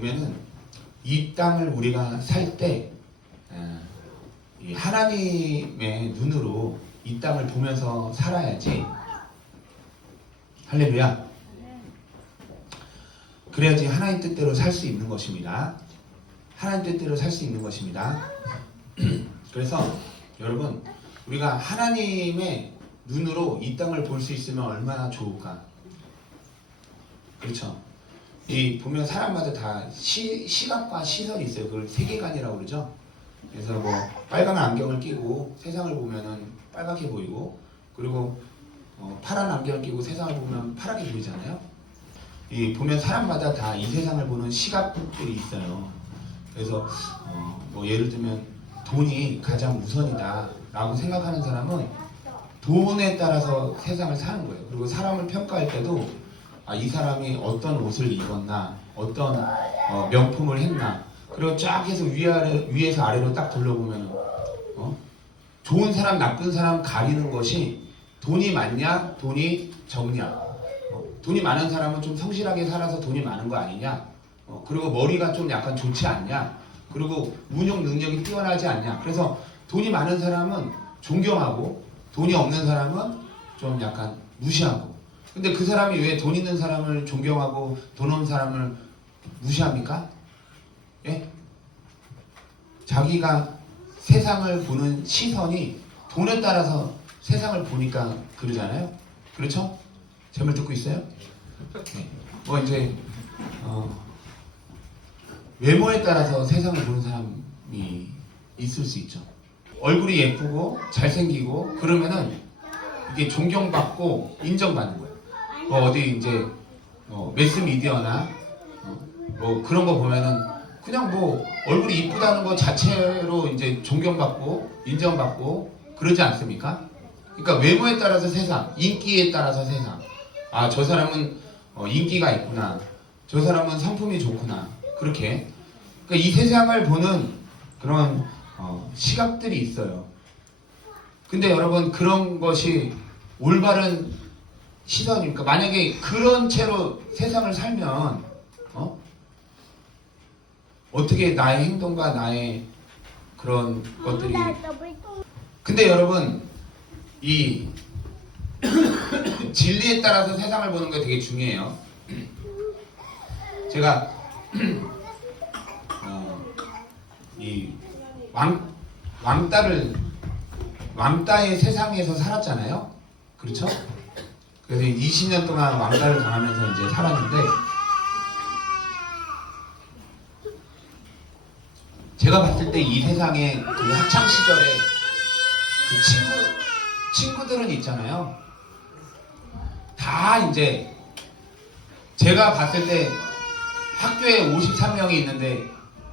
보면은 이 땅을 우리가 살 때 하나님의 눈으로 이 땅을 보면서 살아야지. 할렐루야. 그래야지 하나님 뜻대로 살 수 있는 것입니다. 하나님 뜻대로 살 수 있는 것입니다. 그래서 여러분, 우리가 하나님의 눈으로 이 땅을 볼 수 있으면 얼마나 좋을까. 그렇죠. 이 보면 사람마다 다 시각과 시선이 있어요. 그걸 세계관이라고 그러죠. 그래서 뭐 빨간 안경을 끼고 세상을 보면은 빨갛게 보이고, 그리고 파란 안경을 끼고 세상을 보면 파랗게 보이잖아요. 이 보면 사람마다 다 이 세상을 보는 시각들이 있어요. 그래서 뭐 예를 들면 돈이 가장 우선이다 라고 생각하는 사람은 돈에 따라서 세상을 사는 거예요. 그리고 사람을 평가할 때도 이 사람이 어떤 옷을 입었나, 어떤 명품을 했나, 그리고 쫙 해서 위에서 아래로 딱 둘러보면 좋은 사람 나쁜 사람 가리는 것이 돈이 많냐 돈이 적냐. 돈이 많은 사람은 좀 성실하게 살아서 돈이 많은 거 아니냐, 그리고 머리가 좀 약간 좋지 않냐, 그리고 운용 능력이 뛰어나지 않냐. 그래서 돈이 많은 사람은 존경하고 돈이 없는 사람은 좀 약간 무시하고. 근데 그 사람이 왜 돈 있는 사람을 존경하고 돈 없는 사람을 무시합니까? 예? 자기가 세상을 보는 시선이 돈에 따라서 세상을 보니까 그러잖아요. 그렇죠? 제 말 듣고 있어요? 네. 뭐 이제 외모에 따라서 세상을 보는 사람이 있을 수 있죠. 얼굴이 예쁘고 잘생기고 그러면은 이게 존경받고 인정받는 거예요. 어디 이제 매스미디어나 뭐 그런 거 보면은 그냥 뭐 얼굴이 이쁘다는 거 자체로 이제 존경받고 인정받고 그러지 않습니까? 그러니까 외모에 따라서 세상, 인기에 따라서 세상. 저 사람은 인기가 있구나, 저 사람은 성품이 좋구나, 그렇게. 그러니까 이 세상을 보는 그런 시각들이 있어요. 근데 여러분, 그런 것이 올바른 시선입니까? 만약에 그런 채로 세상을 살면 어떻게 나의 행동과 나의 그런 것들이. 근데 여러분, 이 진리에 따라서 세상을 보는 게 되게 중요해요. 제가 이 왕따의 세상에서 살았잖아요. 그렇죠? 그래서 20년 동안 왕따를 당하면서 이제 살았는데, 제가 봤을 때 이 세상의 그 학창 시절에 그 친구들은 있잖아요. 다 이제 제가 봤을 때 학교에 53명이 있는데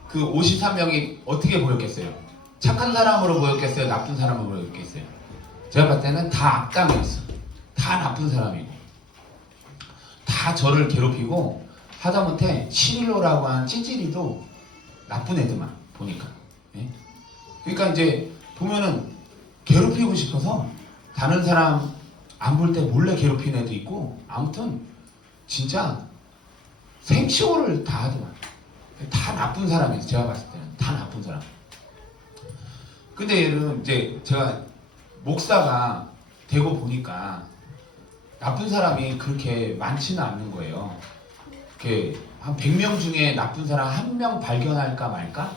그 53명이 어떻게 보였겠어요? 착한 사람으로 보였겠어요? 나쁜 사람으로 보였겠어요? 제가 봤을 때는 다 악당이었어요. 다 나쁜 사람이고 다 저를 괴롭히고, 하다못해 시릴로라고 하는 찌질이도 나쁜 애들만 보니까. 예? 그러니까 이제 보면은 괴롭히고 싶어서 다른 사람 안 볼 때 몰래 괴롭히는 애도 있고, 아무튼 진짜 생쇼를 다 하더만. 다 나쁜 사람이에요. 제가 봤을 때는 다 나쁜 사람. 근데 얘는 이제 제가 목사가 되고 보니까 나쁜 사람이 그렇게 많지는 않는 거예요. 이렇게 한 100명 중에 나쁜 사람 1명 발견할까 말까?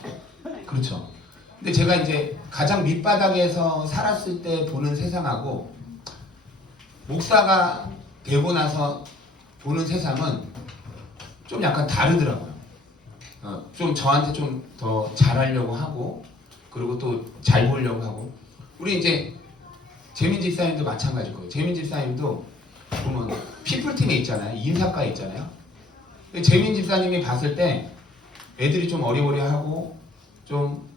그렇죠. 근데 제가 이제 가장 밑바닥에서 살았을 때 보는 세상하고 목사가 되고 나서 보는 세상은 좀 약간 다르더라고요. 좀 저한테 좀 더 잘하려고 하고, 그리고 또 잘 보려고 하고. 우리 이제 재민 집사님도 마찬가지일 거예요. 재민 집사님도 보면 피플팀에 있잖아요. 인사과에 있잖아요. 재민 집사님이 봤을 때 애들이 좀 어리버리하고 좀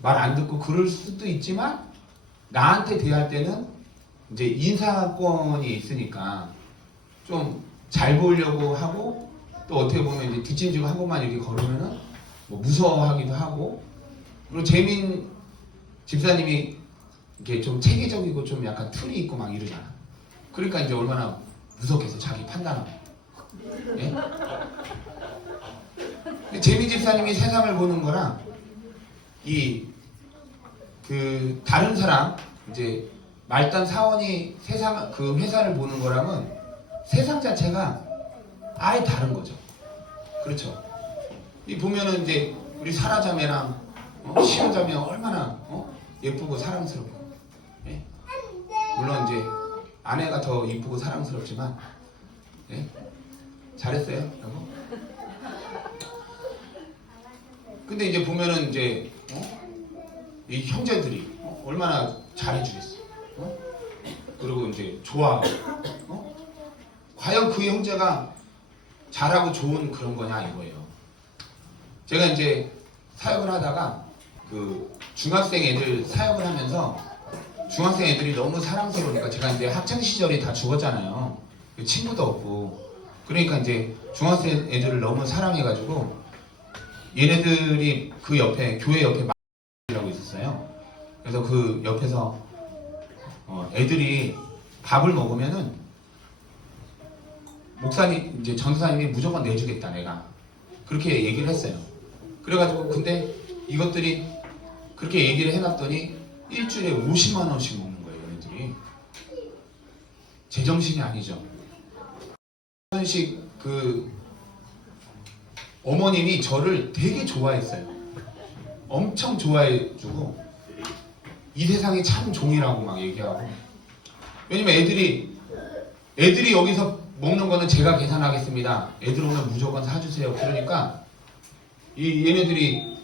말 안 듣고 그럴 수도 있지만, 나한테 대할 때는 이제 인사권이 있으니까 좀 잘 보려고 하고, 또 어떻게 보면 이제 뒷짐지고 한 번만 이렇게 걸으면은 뭐 무서워하기도 하고. 그리고 재민 집사님이 이렇게 좀 체계적이고 좀 약간 틀이 있고 막 이러잖아. 그러니까 이제 얼마나 무섭겠어, 자기 판단하고. 예? 재미 집사님이 세상을 보는 거랑 다른 사람 이제 말단 사원이 세상 그 회사를 보는 거랑은 세상 자체가 아예 다른 거죠. 그렇죠. 이 보면은 이제 우리 사라자매랑 시어자매 얼마나 예쁘고 사랑스럽고, 예? 물론 이제 아내가 더 이쁘고 사랑스럽지만, 예? 잘했어요, 여보. 근데 이제 보면은 이제 이 형제들이 얼마나 잘해주겠어. 그리고 이제 좋아하고, 과연 그 형제가 잘하고 좋은 그런 거냐 이거예요. 제가 이제 사역을 하다가 그 중학생 애들 사역을 하면서 중학생 애들이 너무 사랑스러우니까 제가 이제 학창 시절이 다 죽었잖아요. 친구도 없고. 그러니까 이제 중학생 애들을 너무 사랑해가지고 얘네들이 그 옆에 교회 옆에 라고 있었어요. 그래서 그 옆에서 애들이 밥을 먹으면은 목사님 이제 전도사님이 무조건 내주겠다 내가 그렇게 얘기를 했어요. 그래가지고 근데 이것들이 그렇게 얘기를 해놨더니 일주일에 50만 원씩 먹는 거예요. 얘네들이 제정신이 아니죠. 한식 그 어머님이 저를 되게 좋아했어요. 엄청 좋아해주고 이 세상이 참 종이라고 막 얘기하고. 왜냐면 애들이 여기서 먹는 거는 제가 계산하겠습니다. 애들 오면 무조건 사주세요. 그러니까 얘네들이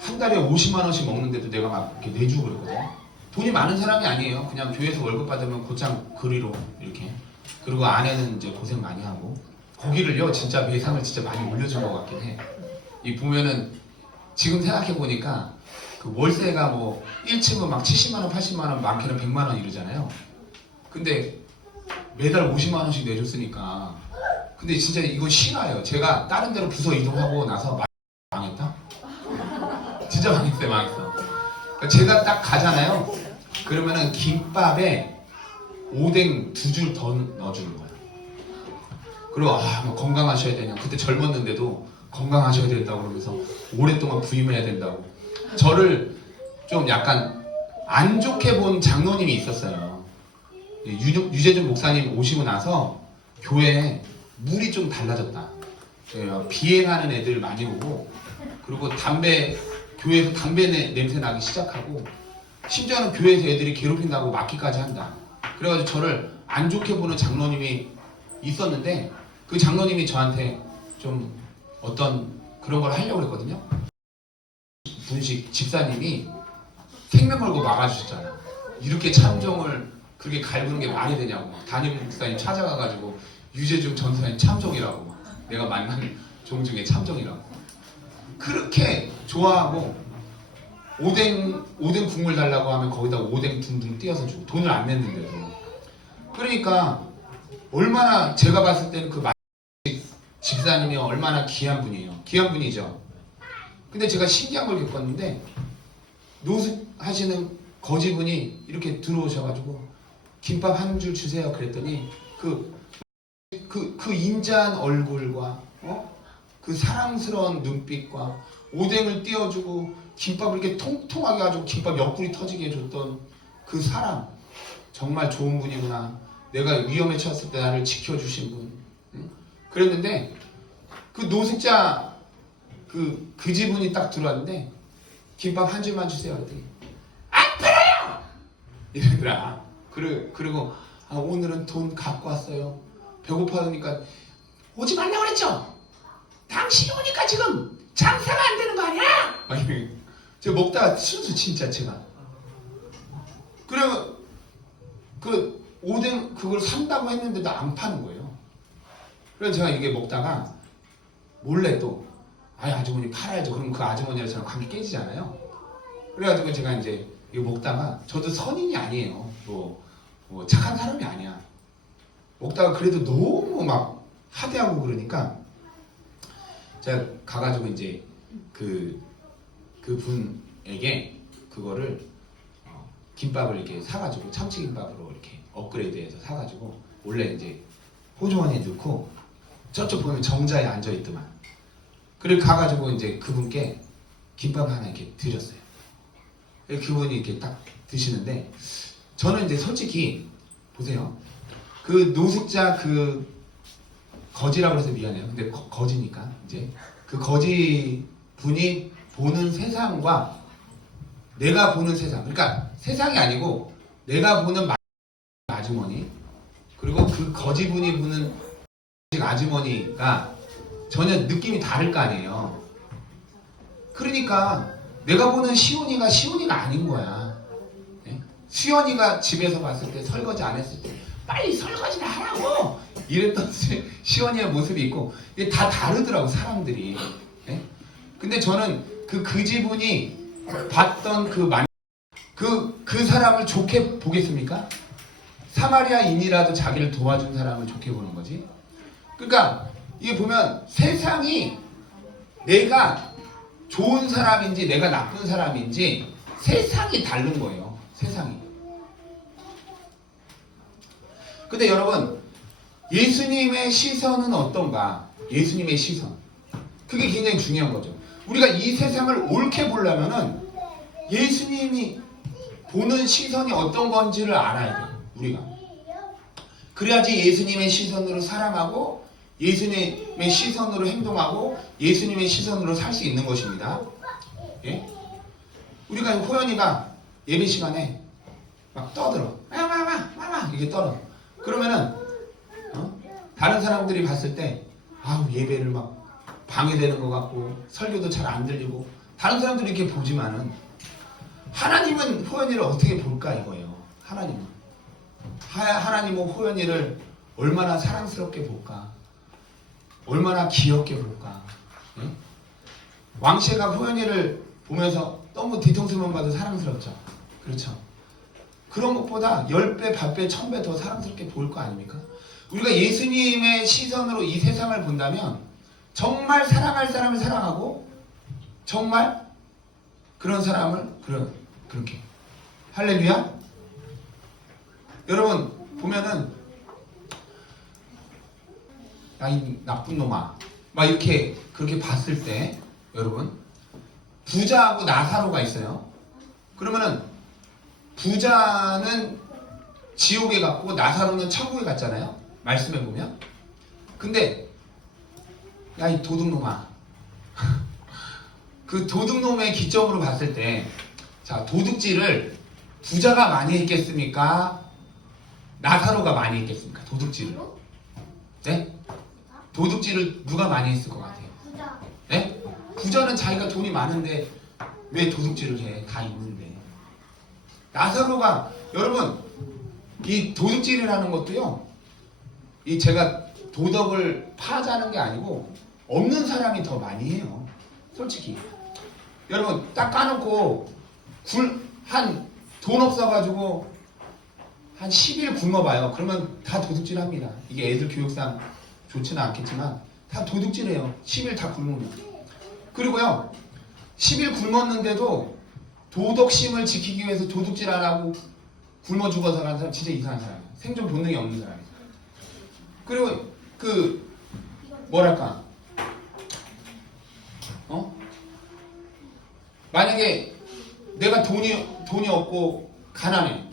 한 달에 50만 원씩 먹는데도 내가 막 이렇게 내주고 그러거든요. 돈이 많은 사람이 아니에요. 그냥 교회에서 월급 받으면 곧장 그리로 이렇게. 그리고 아내는 이제 고생 많이 하고 고기를요 진짜 매상을 진짜 많이 올려준 것 같긴 해. 이 보면은 지금 생각해 보니까 그 월세가 뭐 1층은 막 70만 원, 80만 원, 많게는 100만 원 이러잖아요. 근데 매달 50만 원씩 내줬으니까. 근데 진짜 이거 실화예요. 제가 다른 데로 부서 이동하고 나서 망했다? 진짜 망했어. 그러니까 제가 딱 가잖아요. 그러면은 김밥에 오뎅 2줄 더 넣어주는 거예요. 그리고 뭐 건강하셔야 되냐. 그때 젊었는데도 건강하셔야 된다고 그러면서 오랫동안 부임해야 된다고. 저를 좀 약간 안 좋게 본 장로님이 있었어요. 유재준 목사님 오시고 나서 교회에 물이 좀 달라졌다. 비행하는 애들 많이 오고, 그리고 교회에서 담배 냄새 나기 시작하고, 심지어는 교회에서 애들이 괴롭힌다고 막기까지 한다. 그래가지고 저를 안 좋게 보는 장로님이 있었는데, 그 장로님이 저한테 좀 어떤 그런 걸 하려고 했거든요. 분식 집사님이 생명 걸고 막아주셨잖아요. 이렇게 참종을 그렇게 갈구는 게 말이 되냐고. 담임 목사님 찾아가가지고 유재중 전사님 참종이라고. 내가 만난 종 중에 참종이라고. 그렇게 좋아하고 오뎅 국물 달라고 하면 거기다 오뎅 둥둥 띄어서 주고 돈을 안 냈는데도. 그러니까 얼마나 제가 봤을 때는 그 집사님이 얼마나 귀한 분이에요. 귀한 분이죠. 근데 제가 신기한 걸 겪었는데 노숙하시는 거지분이 이렇게 들어오셔가지고 김밥 한 줄 주세요 그랬더니 그 인자한 얼굴과 그 사랑스러운 눈빛과 오뎅을 띄워주고 김밥을 이렇게 통통하게 가지고 김밥 옆구리 터지게 해줬던 그 사람, 정말 좋은 분이구나. 내가 위험에 처했을 때 나를 지켜주신 분. 그랬는데 그 노숙자 그 지분이 딱 들어왔는데 김밥 한 줄만 주세요 그랬더니 안 팔아요! 이러더라. 그리고 오늘은 돈 갖고 왔어요. 배고파하니까 오지 말라고 그랬죠? 당신이 오니까 지금 장사가 안 되는 거 아니야? 제가 먹다가 순수 진짜 제가. 그래서 그 오뎅 그걸 산다고 했는데도 안 파는 거예요. 그래서 제가 이게 먹다가 몰래 또 아주머니 팔아야죠. 그럼 그 아주머니랑 저랑 관계 깨지잖아요. 그래가지고 제가 이제 이거 먹다가 저도 선인이 아니에요. 뭐 착한 사람이 아니야. 먹다가 그래도 너무 막 하대하고 그러니까 제가 가가지고 이제 그 분에게 그거를 김밥을 이렇게 사가지고 참치김밥으로 이렇게 업그레이드해서 사가지고 원래 이제 호주머니에 넣고 저쪽 보면 정자에 앉아있더만 그리고 가가지고 이제 그분께 김밥 하나 이렇게 드렸어요. 그분이 이렇게 딱 드시는데, 저는 이제 솔직히, 보세요. 그 노숙자 그 거지라고 해서 미안해요. 근데 거지니까, 이제. 그 거지 분이 보는 세상과 내가 보는 세상. 그러니까 세상이 아니고 내가 보는 아주머니, 그리고 그 거지 분이 보는 아주머니가 전혀 느낌이 다를 거 아니에요. 그러니까 내가 보는 시온이가 시온이가 아닌 거야. 네? 수연이가 집에서 봤을 때 설거지 안 했을 때 빨리 설거지를 하라고 이랬던 시온이의 모습이 있고, 이게 다 다르더라고 사람들이. 네? 근데 저는 그 지분이 봤던 그 사람을 좋게 보겠습니까? 사마리아인이라도 자기를 도와준 사람을 좋게 보는 거지. 그러니까 이게 보면 세상이 내가 좋은 사람인지 내가 나쁜 사람인지 세상이 다른 거예요. 세상이. 근데 여러분, 예수님의 시선은 어떤가? 예수님의 시선. 그게 굉장히 중요한 거죠. 우리가 이 세상을 옳게 보려면은 예수님이 보는 시선이 어떤 건지를 알아야 돼요. 우리가. 그래야지 예수님의 시선으로 사랑하고 예수님의 시선으로 행동하고 예수님의 시선으로 살 수 있는 것입니다. 예? 우리가 호연이가 예배 시간에 막 떠들어. 마마 이게 떠들어. 그러면은 다른 사람들이 봤을 때 아우 예배를 막 방해되는 것 같고 설교도 잘 안 들리고 다른 사람들이 이렇게 보지만은 하나님은 호연이를 어떻게 볼까 이거예요. 하나님은 호연이를 얼마나 사랑스럽게 볼까? 얼마나 귀엽게 볼까? 응? 왕씨가 호연이를 보면서 너무 뒤통수만 봐도 사랑스럽죠. 그렇죠. 그런 것보다 10배, 100배, 1000배 더 사랑스럽게 보일 거 아닙니까? 우리가 예수님의 시선으로 이 세상을 본다면 정말 사랑할 사람을 사랑하고 정말 그런 사람을 그렇게. 할렐루야. 여러분 보면은 야 이 나쁜 놈아 막 이렇게 그렇게 봤을 때 여러분 부자하고 나사로가 있어요. 그러면은 부자는 지옥에 갔고 나사로는 천국에 갔잖아요. 말씀해 보면. 근데 야 이 도둑놈아 그 도둑놈의 기점으로 봤을 때 자 도둑질을 부자가 많이 했겠습니까? 나사로가 많이 했겠습니까? 도둑질을. 네? 도둑질을 누가 많이 했을 것 같아요? 네? 부자는 자기가 돈이 많은데 왜 도둑질을 해? 다 있는데. 나사로가 여러분 이 도둑질이라는 것도요. 이 제가 도덕을 파자는 게 아니고 없는 사람이 더 많이 해요. 솔직히. 여러분 딱 까놓고 돈 없어가지고 한 10일 굶어봐요. 그러면 다 도둑질합니다. 이게 애들 교육상 좋지는 않겠지만 다 도둑질해요. 10일 다 굶으면. 그리고요 10일 굶었는데도 도덕심을 지키기 위해서 도둑질 안 하고 굶어 죽어서 가는 사람 진짜 이상한 사람이에요. 생존 본능이 없는 사람이에요. 그리고 뭐랄까 만약에 내가 돈이 없고 가난해.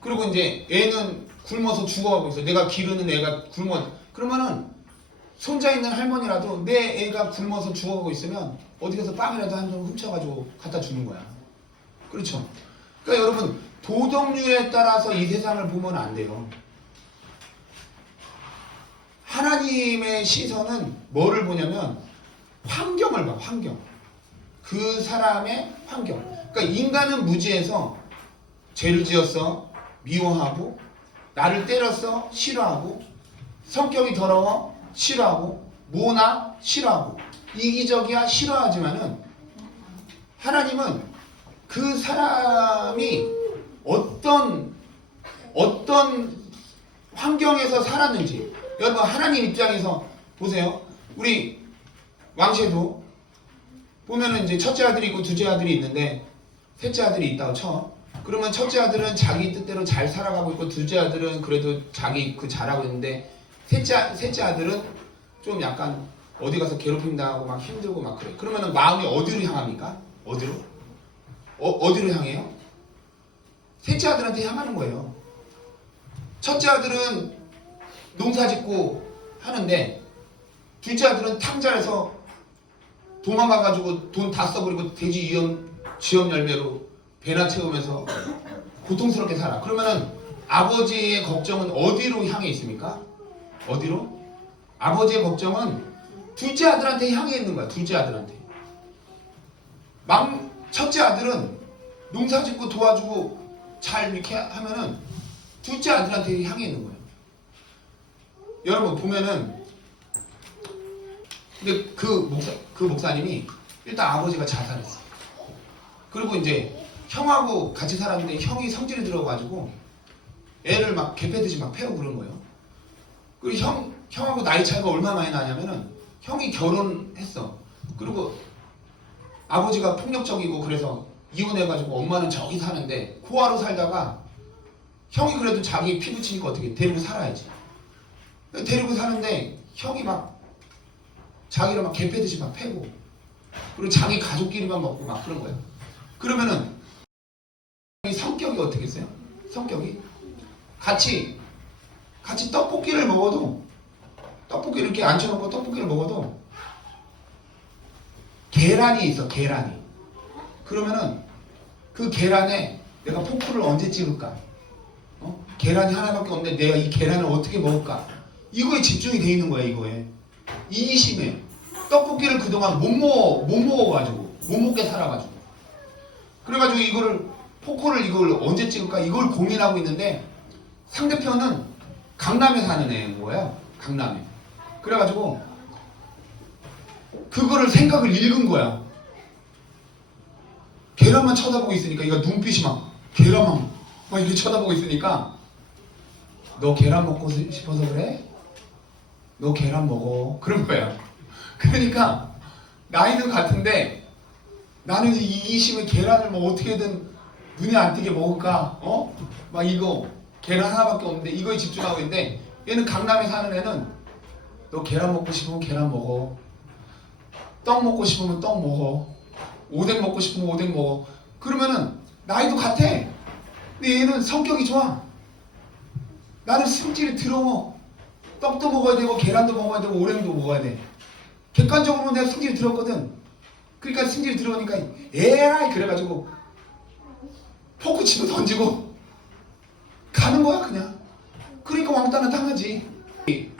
그리고 이제 애는 굶어서 죽어가고 있어. 내가 기르는 애가 그러면은 손자 있는 할머니라도 내 애가 굶어서 죽어가고 있으면 어디 가서 빵이라도 한 점 훔쳐가지고 갖다 주는 거야. 그렇죠. 그러니까 여러분 도덕률에 따라서 이 세상을 보면 안 돼요. 하나님의 시선은 뭐를 보냐면 환경을 봐. 환경. 그 사람의 환경. 그러니까 인간은 무지해서 죄를 지었어 미워하고 나를 때렸어 싫어하고 성격이 더러워 싫어하고 모나 싫어하고 이기적이야 싫어하지만은 하나님은 그 사람이 어떤 환경에서 살았는지 여러분 하나님 입장에서 보세요. 우리 왕셰도 보면은 이제 첫째 아들이 있고 둘째 아들이 있는데 셋째 아들이 있다고 쳐. 그러면 첫째 아들은 자기 뜻대로 잘 살아가고 있고 둘째 아들은 그래도 자기 잘하고 있는데 셋째 아들은 좀 약간 어디 가서 괴롭힘 당하고 막 힘들고 막 그래. 그러면은 마음이 어디로 향합니까? 어디로? 어디로 향해요? 셋째 아들한테 향하는 거예요. 첫째 아들은 농사 짓고 하는데 둘째 아들은 탕자에서 도망가가지고 돈 다 써버리고 돼지 쥐염 열매로 배나 채우면서 고통스럽게 살아. 그러면은 아버지의 걱정은 어디로 향해 있습니까? 어디로? 아버지의 걱정은 둘째 아들한테 향해 있는 거야. 둘째 아들한테. 첫째 아들은 농사 짓고 도와주고 잘 이렇게 하면은 둘째 아들한테 향해 있는 거예요. 여러분 보면은 근데 그 목사님이 일단 아버지가 자살했어. 그리고 이제 형하고 같이 살았는데 형이 성질이 들어가지고 애를 막 개패듯이 막 패고 그런 거예요. 그리고 형하고 나이 차이가 얼마나 많이 나냐면은 형이 결혼했어. 그리고 아버지가 폭력적이고 그래서 이혼해가지고 엄마는 저기 사는데 고아로 살다가 형이 그래도 자기 피부 치니까 어떻게 데리고 살아야지. 데리고 사는데 형이 막 자기를 막 개패듯이 막 패고 그리고 자기 가족끼리만 먹고 막 그런 거예요. 그러면은 성격이 어떻게 했어요? 성격이 같이 떡볶이를 먹어도 떡볶이를 이렇게 앉혀놓고 떡볶이를 먹어도 계란이 있어. 계란이. 그러면은 그 계란에 내가 포크를 언제 찍을까? 계란이 하나밖에 없는데 내가 이 계란을 어떻게 먹을까? 이거에 집중이 돼 있는 거야. 이거에 이기심에 떡볶이를 그동안 못 먹어가지고 못 먹게 살아가지고 그래가지고 이걸 언제 찍을까? 이걸 고민하고 있는데 상대편은 강남에 사는 애인 거야. 강남에. 그래가지고 그거를 생각을 읽은 거야. 계란만 쳐다보고 있으니까 이거 눈빛이 막 계란만 막 이렇게 쳐다보고 있으니까 너 계란 먹고 싶어서 그래? 너 계란 먹어. 그런 거야. 그러니까 나이는 같은데 나는 이 이기심에 계란을 뭐 어떻게든 눈에 안 띄게 먹을까? 막 이거 계란 하나밖에 없는데 이거에 집중하고 있는데 얘는 강남에 사는 애는 너 계란 먹고 싶으면 계란 먹어. 떡 먹고 싶으면 떡 먹어. 오뎅 먹고 싶으면 오뎅 먹어. 그러면은 나이도 같아. 근데 얘는 성격이 좋아. 나는 승질이 더러워. 떡도 먹어야 되고 계란도 먹어야 되고 오뎅도 먹어야 돼. 객관적으로 내가 승질이 들었거든. 그러니까 승질이 들어오니까 에라이 그래가지고 포크 치고 던지고 가는 거야 그냥. 그러니까 왕따는 당하지.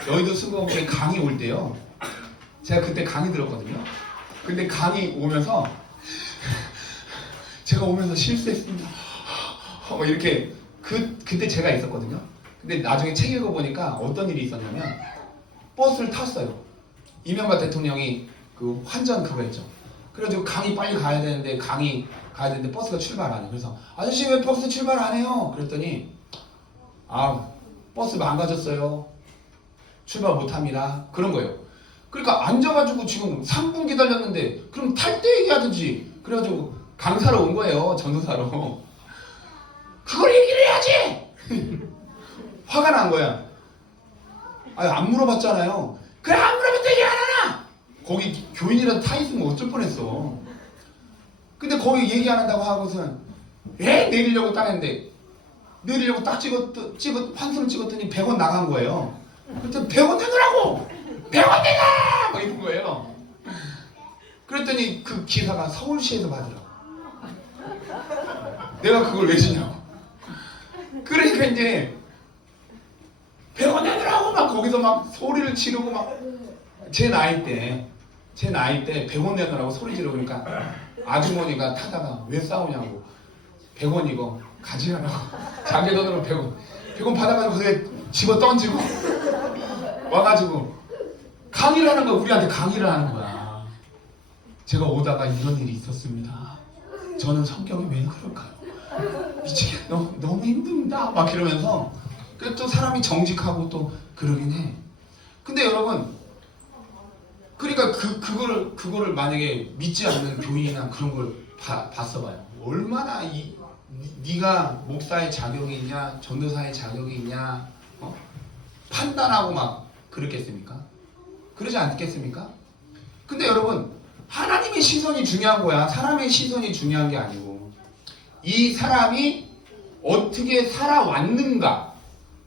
여의도 수공업에 강의 올 때요. 제가 그때 강의 들었거든요. 근데 강의 오면서 제가 오면서 실수했습니다. 이렇게 그때 제가 있었거든요. 근데 나중에 책 읽어보니까 어떤 일이 있었냐면 버스를 탔어요. 이명박 대통령이 그 환전 그거 했죠. 그래가지고 강의 빨리 가야 되는데 버스가 출발 안 해. 그래서 아저씨 왜 버스 출발 안 해요? 그랬더니 버스 망가졌어요. 출발 못 합니다. 그런 거예요. 그러니까 앉아가지고 지금 3분 기다렸는데 그럼 탈 때 얘기하든지. 그래가지고 강사로 온 거예요. 전도사로. 그걸 얘기를 해야지. 화가 난 거야. 안 물어봤잖아요. 그래 안 물어봤다 얘기 안 하나. 거기 교인이라도 타 있으면 어쩔 뻔했어. 근데 거기 얘기 안 한다고 하고서는 내리려고 딱 했는데 내리려고 딱 환승을 찍었더니 100원 나간 거예요. 그랬더니 100원 내놓으라고! 100원 내놔! 막 이런 거예요. 그랬더니 그 기사가 서울시에서 받으라고. 내가 그걸 왜 주냐고. 그러니까 이제 100원 내놓으라고 막 거기서 막 소리를 지르고 막 제 나이 때 100원 내놓으라고 소리 지르고 그러니까 아주머니가 타다가 왜 싸우냐고. 100원 이거 가지라고. 자기 돈으로 100원 받아가지고 그게 집어 던지고 와가지고 강의를 하는 거야. 우리한테 강의를 하는 거야. 제가 오다가 이런 일이 있었습니다. 저는 성격이 왜 그럴까요? 미치겠 너무 힘듭니다. 막 이러면서 또 사람이 정직하고 또 그러긴 해. 근데 여러분 그러니까 그거를 만약에 믿지 않는 교인이나 그런 걸 봤어봐요. 얼마나 네가 목사의 자격이 있냐, 전도사의 자격이 있냐, 판단하고 막 그랬겠습니까? 그러지 않겠습니까? 근데 여러분, 하나님의 시선이 중요한 거야. 사람의 시선이 중요한 게 아니고. 이 사람이 어떻게 살아왔는가.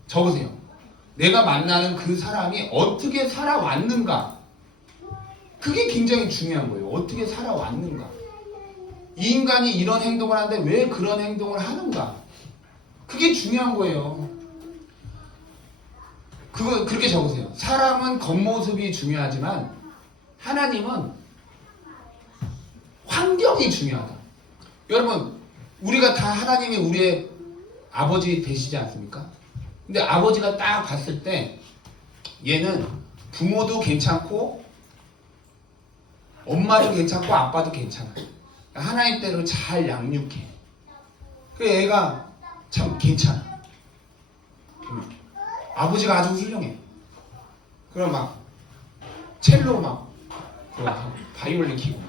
적으세요. 내가 만나는 그 사람이 어떻게 살아왔는가. 그게 굉장히 중요한 거예요. 어떻게 살아왔는가. 이 인간이 이런 행동을 하는데 왜 그런 행동을 하는가. 그게 중요한 거예요. 그렇게 적으세요. 사람은 겉모습이 중요하지만 하나님은 환경이 중요하다. 여러분, 우리가 다 하나님이 우리의 아버지 되시지 않습니까? 근데 아버지가 딱 봤을 때 얘는 부모도 괜찮고 엄마도 괜찮고 아빠도 괜찮아. 하나님 대로 잘 양육해. 그래 얘가 참 괜찮아. 아버지가 아주 훌륭해. 그럼 막 첼로 막 바이올린 키고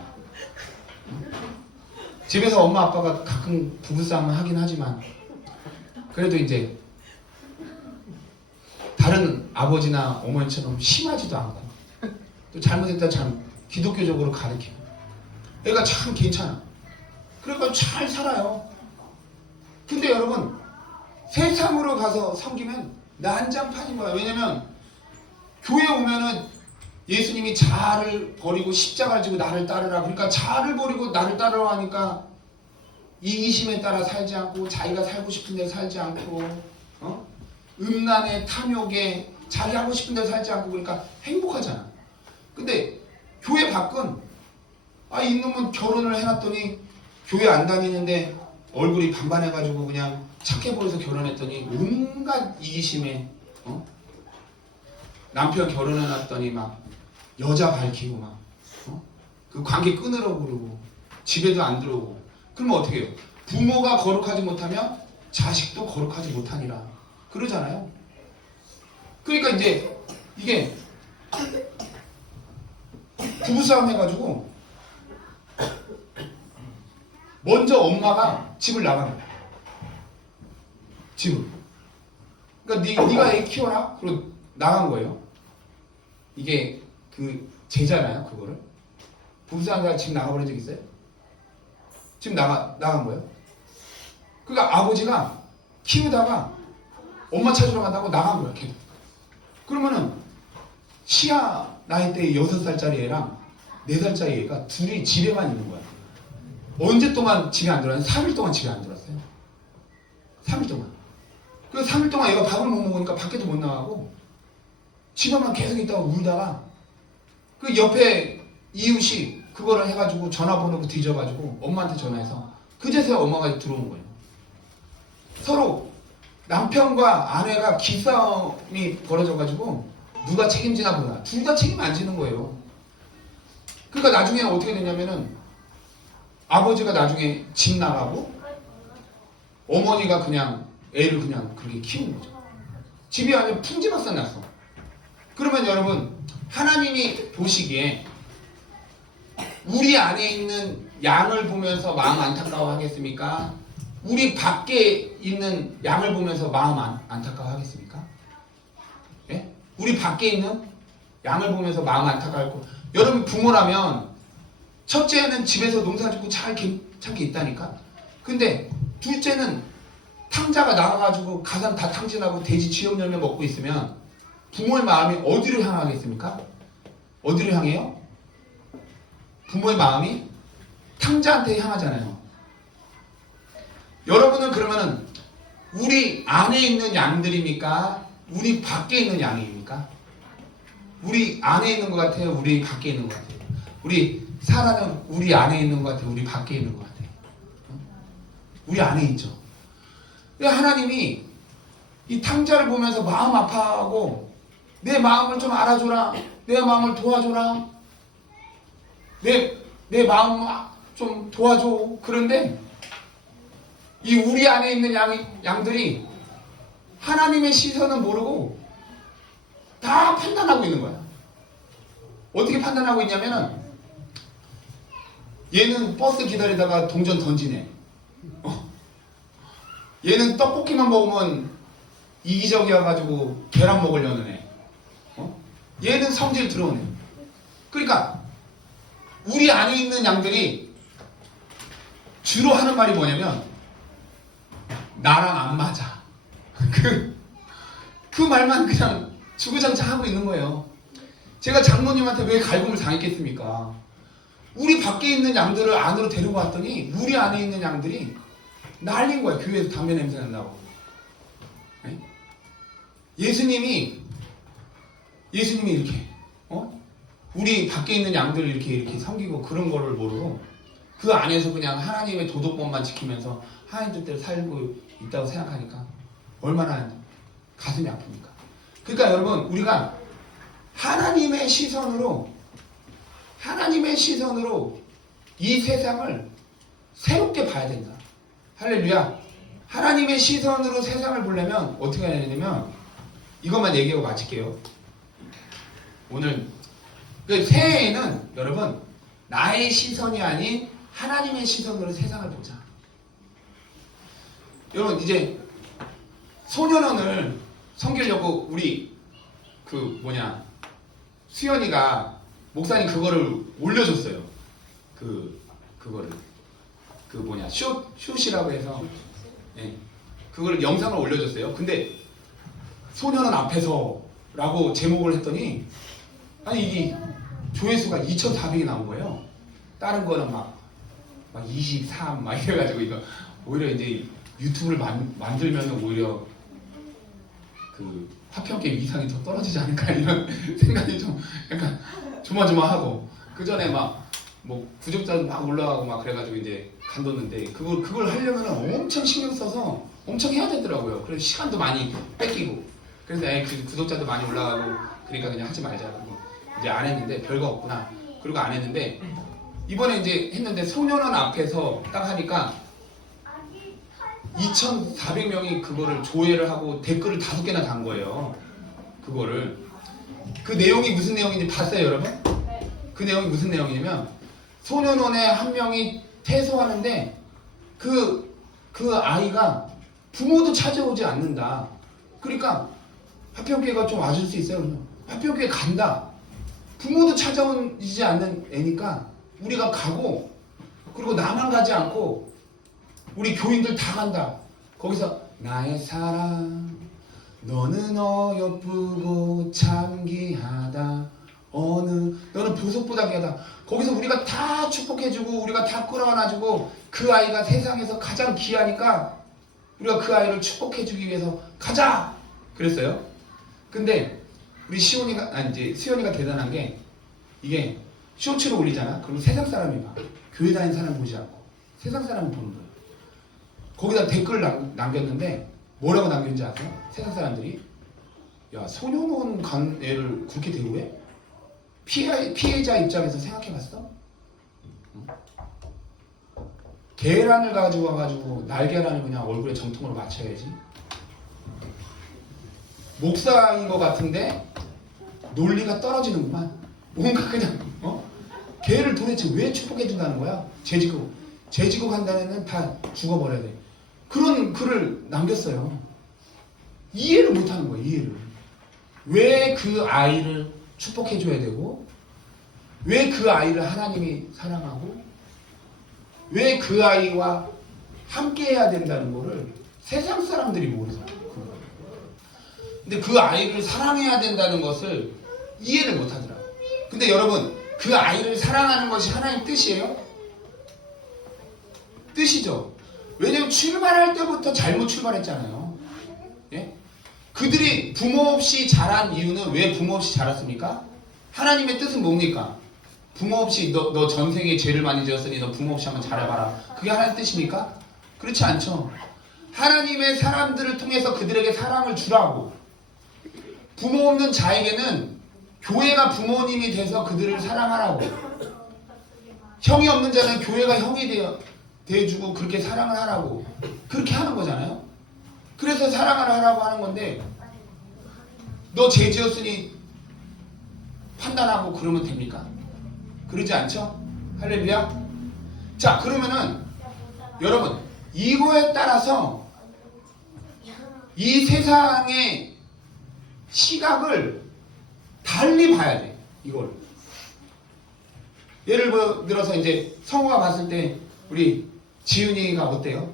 집에서 엄마 아빠가 가끔 부부싸움을 하긴 하지만 그래도 이제 다른 아버지나 어머니처럼 심하지도 않고 또 잘못했다 참 기독교적으로 가르치고 애가 참 괜찮아. 그러니까 잘 살아요. 근데 여러분 세상으로 가서 섬기면 난장판인 거야. 왜냐면 교회 오면은 예수님이 자아를 버리고 십자가를 지고 나를 따르라. 그러니까 자아를 버리고 나를 따르라 하니까 이기심에 따라 살지 않고 자기가 살고 싶은 데 살지 않고 음란에 탐욕에 자기 하고 싶은 데 살지 않고 그러니까 행복하잖아. 근데 교회 밖은 이놈은 결혼을 해놨더니 교회 안 다니는데 얼굴이 반반해가지고 그냥 착해 보여서 결혼했더니 온갖 이기심에 남편 결혼해놨더니 막 여자 밝히고 막 그 관계 끊으라고 그러고 집에도 안 들어오고 그러면 어떻게 해요? 부모가 거룩하지 못하면 자식도 거룩하지 못하니라 그러잖아요. 그러니까 이제 이게 부부싸움 해가지고 먼저 엄마가 집을 나간 거야. 집을. 그러니까 네가 애 키워라. 그리고 나간 거예요. 이게 그 제잖아요. 그거를. 부부싸움가 집 나가버린 적 있어요? 지금 나간 거예요. 그러니까 아버지가 키우다가 엄마 찾으러 간다고 나간 거야. 걔도. 그러면은 시아 나이 때 6살짜리 애랑 4살짜리 애가 둘이 집에만 있는 거야. 언제 동안 집에 안 들어왔어요? 3일 동안 집에 안 들어왔어요. 3일 동안. 그 3일 동안 얘가 밥을 못 먹으니까 밖에도 못 나가고 집에만 계속 있다가 울다가 그 옆에 이웃이 그거를 해가지고 전화번호 뒤져가지고 엄마한테 전화해서 그제서야 엄마가 들어온 거예요. 서로 남편과 아내가 기싸움이 벌어져가지고 누가 책임지나 몰라. 둘 다 책임 안 지는 거예요. 그러니까 나중에 어떻게 되냐면은 아버지가 나중에 집 나가고 어머니가 그냥 애를 그냥 그렇게 키운 거죠. 집이 아니라 풍지박산 났어. 그러면 여러분 하나님이 보시기에 우리 안에 있는 양을 보면서 마음 안타까워 하겠습니까? 우리 밖에 있는 양을 보면서 마음 안타까워 하겠습니까? 예? 우리 밖에 있는 양을 보면서 마음 안타까워. 여러분 부모라면 첫째는 집에서 농사짓고 잘 괜찮게 있다니까. 근데 둘째는 탕자가 나가가지고 가산 다 탕진하고 돼지 쥐염 열매 먹고 있으면 부모의 마음이 어디로 향하겠습니까? 어디로 향해요? 부모의 마음이 탕자한테 향하잖아요. 여러분은 그러면은 우리 안에 있는 양들입니까? 우리 밖에 있는 양입니까? 우리 안에 있는 것 같아요? 우리 밖에 있는 것 같아요? 우리 사라는 우리 안에 있는 것 같아요? 우리 밖에 있는 것 같아요? 우리 안에 있죠. 하나님이 이 탕자를 보면서 마음 아파하고 내 마음을 좀 알아줘라. 내 마음을 도와줘라. 내 마음 좀 도와줘. 그런데 이 우리 안에 있는 양들이 하나님의 시선은 모르고 다 판단하고 있는 거야. 어떻게 판단하고 있냐면은 얘는 버스 기다리다가 동전 던지네. 얘는 떡볶이만 먹으면 이기적이어가지고 계란 먹으려는 애. 얘는 성질 들어오네. 그러니까 우리 안에 있는 양들이 주로 하는 말이 뭐냐면 나랑 안 맞아. 그 말만 그냥 주구장창 하고 있는 거예요. 제가 장모님한테 왜 갈굼을 당했겠습니까? 우리 밖에 있는 양들을 안으로 데리고 왔더니 우리 안에 있는 양들이 난린 거예요. 교회에서 담배 냄새 난다고. 네? 예수님이 이렇게 우리 밖에 있는 양들을 이렇게 섬기고 그런 거를 모르고 그 안에서 그냥 하나님의 도덕법만 지키면서 하나님 뜻대로 살고 있다고 생각하니까 얼마나 가슴이 아픕니까? 그러니까 여러분, 우리가 하나님의 시선으로 이 세상을 새롭게 봐야 된다. 할렐루야. 하나님의 시선으로 세상을 보려면 어떻게 해야 되냐면 이것만 얘기하고 마칠게요. 오늘 새해에는 여러분 나의 시선이 아닌 하나님의 시선으로 세상을 보자. 여러분, 이제 소년원을 섬기려고 우리 수연이가 목사님 그거를 올려줬어요. 그거를 슛이라고 해서 그거를 영상을 올려줬어요. 근데 소년원 앞에서라고 제목을 했더니 이게 조회수가 2,400이 나온 거예요. 다른 거는 막 23 이래가지고 이거 오히려 이제 유튜브를 만들면 오히려 그 화평계 위상이 더 떨어지지 않을까 이런 생각이 좀 약간 조마조마하고, 그 전에 구독자도 막 올라가고 막 그래가지고 이제 간뒀는데 그걸 하려면 엄청 신경 써서 엄청 해야 되더라고요. 그래서 시간도 많이 뺏기고, 그래서 구독자도 많이 올라가고 그러니까 그냥 하지 말자고 이제 안 했는데 별거 없구나. 그리고 안 했는데 이번에 이제 했는데 소년원 앞에서 딱 하니까 2,400명이 그거를 조회를 하고 댓글을 5개나 단 거예요. 그거를. 그 내용이 무슨 내용인지 봤어요, 여러분? 그 내용이 무슨 내용이냐면 소년원에 한 명이 퇴소하는데 그 아이가 부모도 찾아오지 않는다. 그러니까 화평교회가 좀 와줄 수 있어요? 그러면 화평교회 간다. 부모도 찾아오지 않는 애니까 우리가 가고, 그리고 나만 가지 않고 우리 교인들 다 간다. 거기서 나의 사랑 너는 어여쁘고 참 귀하다, 너는 보석보다 귀하다. 거기서 우리가 다 축복해주고 우리가 다 끌어안아주고 그 아이가 세상에서 가장 귀하니까 우리가 그 아이를 축복해주기 위해서 가자 그랬어요. 근데 우리 수연이가 대단한 게, 이게 쇼츠를 올리잖아. 그럼 세상 사람이 봐. 교회 다니는 사람 보지 않고 세상 사람이 보는 거예요. 거기다 댓글을 남겼는데 뭐라고 남겼는지 아세요? 세상 사람들이 야, 소년원 간 애를 그렇게 대우해? 피해자 입장에서 생각해봤어? 응? 계란을 가지고 와가지고 날계란을 그냥 얼굴에 정통으로 맞춰야지. 목사인 것 같은데 논리가 떨어지는구만. 뭔가 그냥 걔를 도대체 왜 축복해준다는 거야? 죄지고 간다는 애는 다 죽어버려야 돼. 그런 글을 남겼어요. 이해를 못하는 거예요. 이해를. 왜 그 아이를 축복해줘야 되고, 왜 그 아이를 하나님이 사랑하고, 왜 그 아이와 함께 해야 된다는 거를 세상 사람들이 모르잖아요. 근데 그 아이를 사랑해야 된다는 것을 이해를 못하더라고요. 근데 여러분, 그 아이를 사랑하는 것이 하나님 뜻이에요? 뜻이죠. 왜냐면 출발할 때부터 잘못 출발했잖아요. 예? 그들이 부모 없이 자란 이유는 왜 부모 없이 자랐습니까? 하나님의 뜻은 뭡니까? 부모 없이 너 전생에 죄를 많이 지었으니 너 부모 없이 한번 자라봐라. 그게 하나님의 뜻입니까? 그렇지 않죠. 하나님의 사람들을 통해서 그들에게 사랑을 주라고. 부모 없는 자에게는 교회가 부모님이 돼서 그들을 사랑하라고. 형이 없는 자는 교회가 형이 되어주고 그렇게 사랑을 하라고. 그렇게 하는 거잖아요. 그래서 사랑을 하라고 하는 건데, 너 죄 지었으니 판단하고 그러면 됩니까? 그러지 않죠? 할렐루야. 자, 그러면은 여러분, 이거에 따라서 이 세상의 시각을 달리 봐야 돼. 이걸 예를 들어서 이제 성우가 봤을 때 우리 지윤이가 어때요?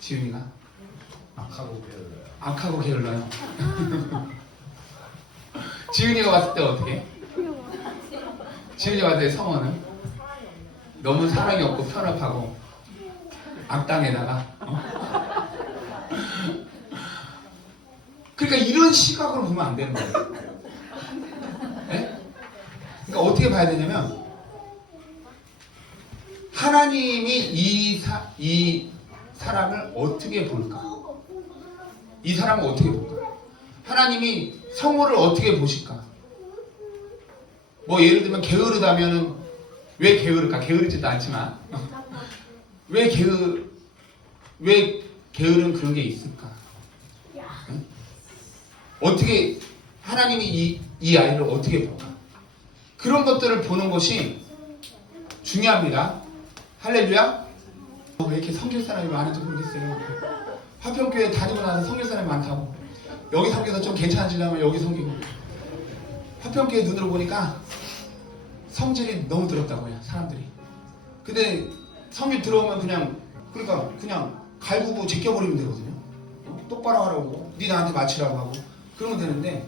지윤이가 악하고 게을러요. 악하고 게을러요. 지윤이가 봤을 때 어떻게? 지윤이가 봤을 때 성우는 너무 사랑이 없고 편협하고 악당에다가 그러니까 이런 시각으로 보면 안 되는 거예요. 네? 그러니까 어떻게 봐야 되냐면 하나님이 이 사람을 어떻게 볼까? 이 사람을 어떻게 볼까? 하나님이 성우를 어떻게 보실까? 뭐 예를 들면 게으르다면은 왜 게으를까? 게으르지도 않지만 왜 게으른 그런 게 있을까? 응? 어떻게 하나님이 이 아이를 어떻게 볼까? 그런 것들을 보는 것이 중요합니다. 할렐루야. 왜 이렇게 섬길 사람이 많은지 모르겠어요. 화평교회 다니고 나서 섬길 사람이 많다고. 여기 섬겨서 좀 괜찮아지려면 여기 섬기고. 화평교회 눈으로 보니까 성질이 너무 더럽다고요, 사람들이. 근데 성질 들어오면 그냥 갈구고 제껴버리면 되거든요. 똑바로 하라고, 네 나한테 맞추라고 하고 그러면 되는데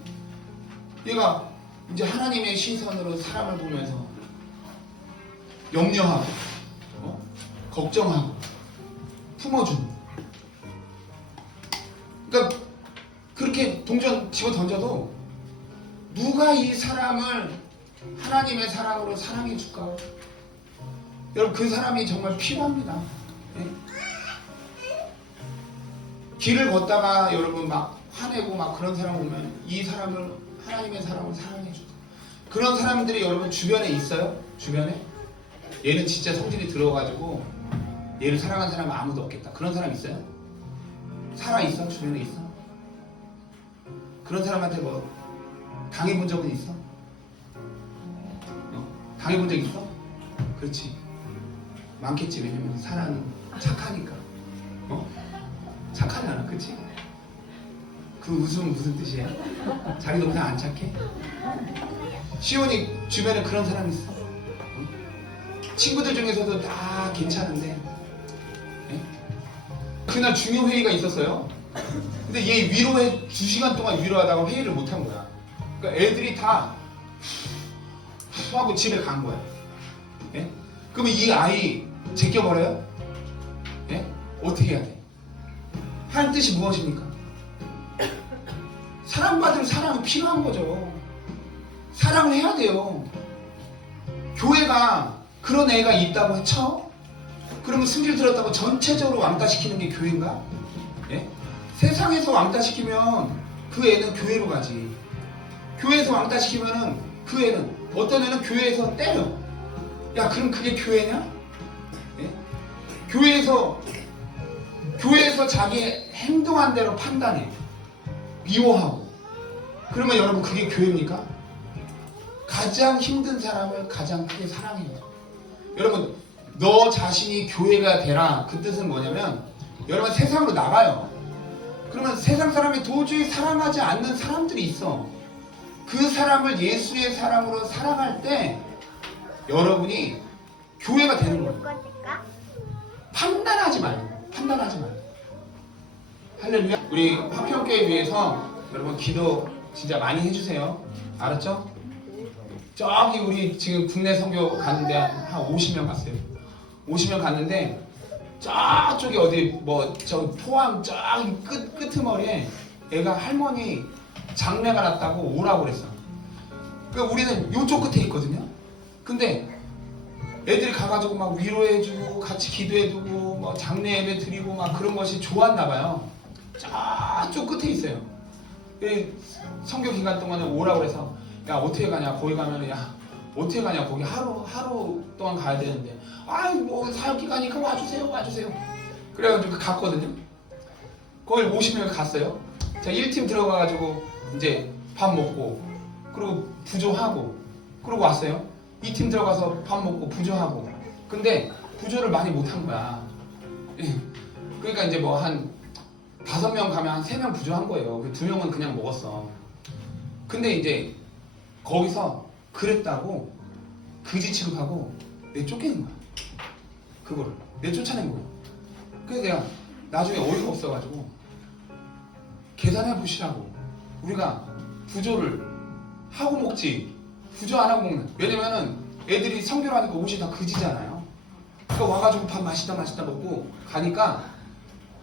얘가 이제 하나님의 시선으로 사람을 보면서 염려하고 걱정하고 품어주는. 그러니까 그렇게 동전 집어 던져도 누가 이 사람을 하나님의 사랑으로 사랑해 줄까? 여러분 그 사람이 정말 필요합니다. 네? 길을 걷다가 여러분 막 화내고 막 그런 사람 오면 이 사람을 하나님의 사랑으로 사랑해 줄까? 그런 사람들이 여러분 주변에 있어요? 주변에? 얘는 진짜 성질이 들어가지고 얘를 사랑하는 사람은 아무도 없겠다. 그런 사람 있어요? 살아있어? 주변에 있어? 그런 사람한테 뭐 당해본 적은 있어? 당해본 적 있어? 그렇지. 많겠지. 왜냐면 사람은 착하니까. 착하잖아. 그치? 그 웃음은 무슨 뜻이야? 자기 동생 안 착해? 시온이 주변에 그런 사람이 있어. 친구들 중에서도 다 괜찮은데 그날 중요 회의가 있었어요. 근데 얘 위로해 2시간 동안 위로하다가 회의를 못한 거야. 그러니까 애들이 다 하고 집에 간 거야. 예? 그러면 이 아이 제껴버려요? 예? 어떻게 해야 돼? 하는 뜻이 무엇입니까? 사랑받을 사랑이 필요한 거죠. 사랑을 해야 돼요. 교회가 그런 애가 있다고 쳐? 그러면 승질 들었다고 전체적으로 왕따시키는 게 교회인가? 예? 세상에서 왕따시키면 그 애는 교회로 가지. 교회에서 왕따시키면은 그 애는 어떤 애는 교회에서 때려. 야 그럼 그게 교회냐? 예? 교회에서 자기 행동한 대로 판단해. 미워하고. 그러면 여러분 그게 교회입니까? 가장 힘든 사람을 가장 크게 사랑해요. 여러분 너 자신이 교회가 되라. 그 뜻은 뭐냐면 여러분 세상으로 나가요. 그러면 세상 사람이 도저히 사랑하지 않는 사람들이 있어. 그 사람을 예수의 사랑으로 사랑할 때 여러분이 교회가 되는 거예요. 판단하지 말고. 할렐루야. 우리 화평교회 위해서 여러분 기도 진짜 많이 해주세요. 알았죠? 저기 우리 지금 국내 선교 갔는데 한 50명 갔어요. 50명 갔는데 저쪽에 어디 뭐 저 포항 저기 끄트머리에 애가 할머니 장례가 났다고 오라고 그랬어. 그러니까 우리는 요쪽 끝에 있거든요. 근데 애들이 가가지고 막 위로해주고 같이 기도해주고 뭐 장례 예배 드리고 막 그런 것이 좋았나 봐요. 저쪽 끝에 있어요. 선교 기간 동안에 오라고 그래서 야 어떻게 가냐 거기 가면은 야 어떻게 가냐 거기 하루 동안 가야 되는데 아이 뭐 사역 기간이니까 와주세요. 그래가지고 갔거든요. 거기 50명 갔어요. 자 1팀 들어가가지고 이제 밥 먹고 그리고 부조하고 그러고 왔어요. 2팀 들어가서 밥 먹고 부조하고. 근데 부조를 많이 못한 거야. 그러니까 이제 뭐 한 5명 가면 한 3명 부조한 거예요. 2명은 그냥 먹었어. 근데 이제 거기서 그랬다고 그지 취급하고 내쫓기는 거야. 그거를 내쫓아낸 거야. 그래서 내가 나중에 어이가 없어가지고 계산해 보시라고. 우리가 부조를 하고 먹지 부조 안 하고 먹는. 왜냐면은 애들이 성교를 하니까 옷이 다 그지잖아요. 그러니까 와가지고 밥 맛있다 먹고 가니까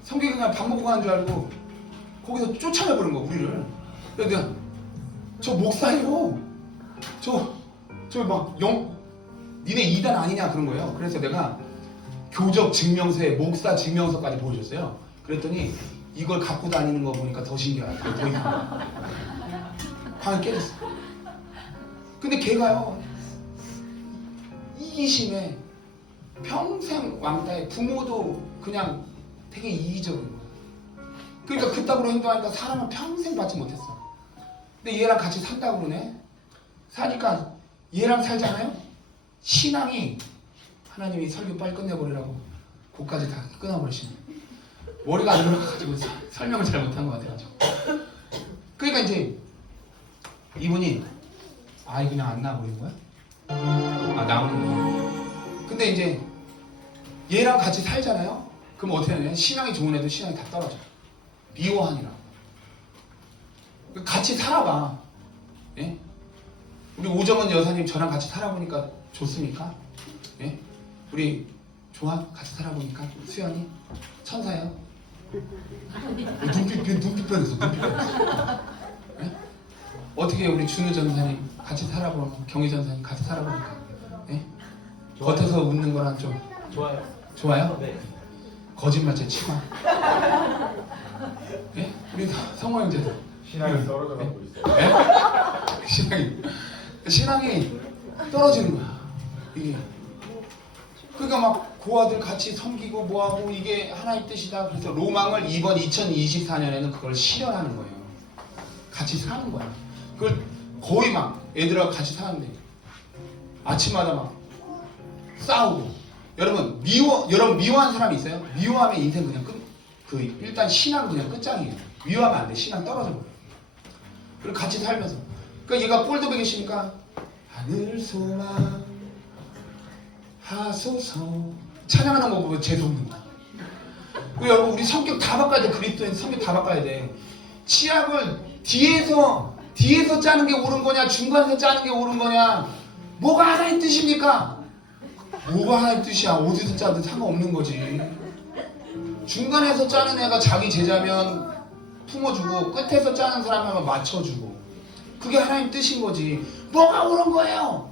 성교가 그냥 밥 먹고 가는 줄 알고 거기서 쫓아내버린 거야 우리를. 그래서 내가 저 목사예요. 저 막 니네 2단 아니냐 그런 거예요. 그래서 내가 교적 증명서에 목사 증명서까지 보여줬어요. 그랬더니 이걸 갖고 다니는 거 보니까 더 신기하다. 더 이상하다. 방에 깨졌어. 근데 걔가요 이기심에 평생 왕따에 부모도 그냥 되게 이기적인 거야. 그러니까 그따구로 행동하니까 사랑을 평생 받지 못했어. 근데 얘랑 같이 산다고 그러네. 사니까 얘랑 살잖아요. 신앙이 하나님이 설교 빨리 끝내버리라고 그까지 다 끊어버리시네. 머리가 안 돌아가가지고 설명을 잘 못한 것 같아가지고. 그러니까 이제 이분이 아이 그냥 안 나와버린 거야? 아 나오는 거야. 근데 이제 얘랑 같이 살잖아요. 그럼 어떻게 하냐? 신앙이 좋은 애도 신앙이 다 떨어져. 미워하니라고. 같이 살아봐. 예? 우리 오정은 여사님 저랑 같이 살아보니까 좋습니까? 예? 우리 좋아? 같이 살아보니까 수연이 천사예요? 눈빛 변했어. 예? 어떻게 우리 준우 전사님 같이 살아보면 경희 전사님 같이 살아보니까 예? 겉에서 웃는 거랑 좀 좋아요? 네. 거짓말체 치마. 예? 우리 성호 형제도 신앙이 떨어져 가고 있어요. 예? 신앙이 떨어지는 거야. 이게. 그러니까 막 고아들 같이 섬기고 뭐하고 이게 하나의 뜻이다. 그래서 로망을 이번 2024년에는 그걸 실현하는 거예요. 같이 사는 거야. 그걸 거의 막 애들하고 같이 사는데 아침마다 막 싸우고. 여러분 미워한 사람이 있어요? 미워하면 인생 그냥 일단 신앙 그냥 끝장이에요. 미워하면 안 돼. 신앙 떨어져 버려. 그리고 같이 살면서. 그러니까 얘가 꼴도백이시니까 하늘 소망 하소서 찬양하는 거 보면 재수 없는 거야. 여러분 우리 성격 다 바꿔야 돼. 그리스도인 성격 다 바꿔야 돼. 치약을 뒤에서 짜는 게 옳은 거냐 중간에서 짜는 게 옳은 거냐. 뭐가 하나의 뜻입니까? 뭐가 하나의 뜻이야. 어디서 짜든 상관없는 거지. 중간에서 짜는 애가 자기 제자면 품어주고 끝에서 짜는 사람하면 맞춰주고 그게 하나님 뜻인 거지. 뭐가 옳은 거예요?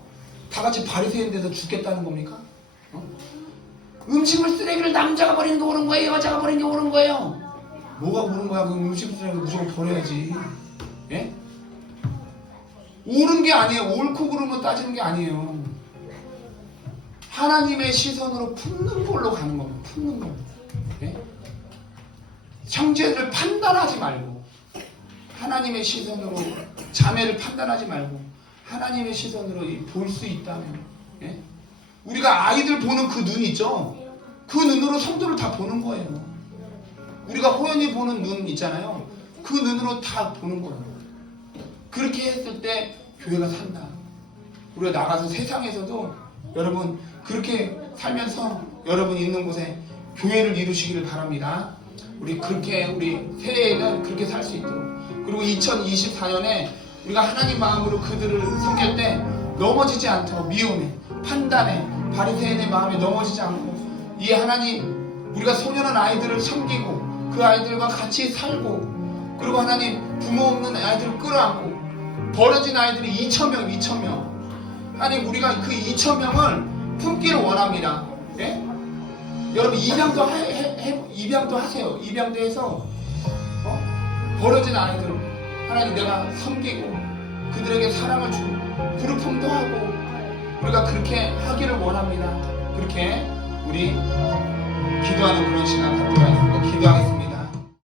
다 같이 바리새인 돼서 죽겠다는 겁니까? 음식물 쓰레기를 남자가 버리는 게 옳은 거예요? 여자가 버리는 게 옳은 거예요? 뭐가 옳은 거야? 그럼 음식물 쓰레기를 무조건 버려야지. 예? 옳은 게 아니에요. 옳고 그름은 따지는 게 아니에요. 하나님의 시선으로 품는 걸로 가는 겁니다. 품는 걸로. 예? 형제를 판단하지 말고 하나님의 시선으로 자매를 판단하지 말고 하나님의 시선으로 볼 수 있다면 예? 우리가 아이들 보는 그 눈 있죠? 그 눈으로 성도를 다 보는 거예요. 우리가 호연이 보는 눈 있잖아요. 그 눈으로 다 보는 거예요. 그렇게 했을 때 교회가 산다. 우리가 나가서 세상에서도 여러분 그렇게 살면서 여러분 있는 곳에 교회를 이루시기를 바랍니다. 우리 새해에는 그렇게 살 수 있도록. 그리고 2024년에 우리가 하나님 마음으로 그들을 섬길 때 넘어지지 않도록 미움에 판단에 바리새인의 마음에 넘어지지 않고 이 하나님 우리가 소년한 아이들을 섬기고 그 아이들과 같이 살고 그리고 하나님 부모 없는 아이들을 끌어안고 버려진 아이들이 2,000명 하나님 우리가 그 2,000명을 품기를 원합니다. 예? 여러분 입양도 하세요. 입양도 해서 버려진 아이들 하나님 내가 섬기고 그들에게 사랑을 주고 부르품도 하고 우리가 그렇게 하기를 원합니다. 그렇게 우리 기도하는 그런 시간 갖도록 하겠습니다. 기도하겠습니다.